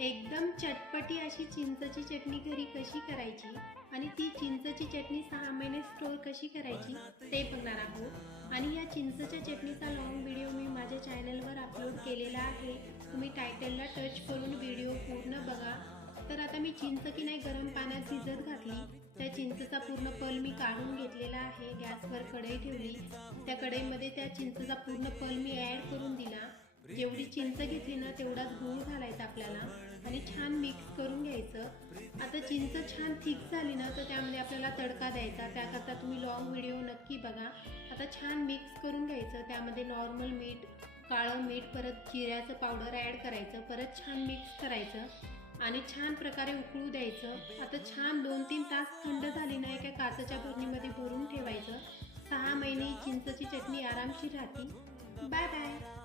एकदम चटपटी अशी चिंचची चटणी घरी कशी करायची आणि ती चिंचची चटणी 6 महिने स्टोर कशी करायची ते बघणार आहोत। आणि या चिंचच्या चटणीचा लॉंग व्हिडिओ मी माझ्या चॅनलवर अपलोड केलेला आहे, तुम्ही टायटलला टच करून व्हिडिओ पूर्ण बघा। तर आता मी चिंच की नाही गरम पाण्यात भिजत घातली, त्या चिंचचा पूर्ण पल मी काढून घेतलेला आहे। गॅसवर कढई ठेवली, त्या कढईमध्ये त्या चिंचचा पूर्ण पल मी ॲड करून दिला। जेवढी चिंच घेतली ना तेवढाच गूळ घालायचा आपल्याला आणि छान मिक्स करून घ्यायचं। आता चिंच छान थिक झाली ना तर त्यामध्ये आपल्याला तडका द्यायचा, त्याकरता तुम्ही लॉंग व्हिडिओ नक्की बघा। आता छान मिक्स करून घ्यायचं, त्यामध्ये नॉर्मल मीठ, काळं मीठ, परत जिऱ्याचं पावडर ॲड करायचं, परत छान मिक्स करायचं आणि छान प्रकारे उकळू द्यायचं। आता छान 2-3 तास थंड झाली ना एका काचेच्या बरणीमध्ये भरून ठेवायचं। 6 महिने चिंचची चटणी आरामशीर राहते। Bye bye.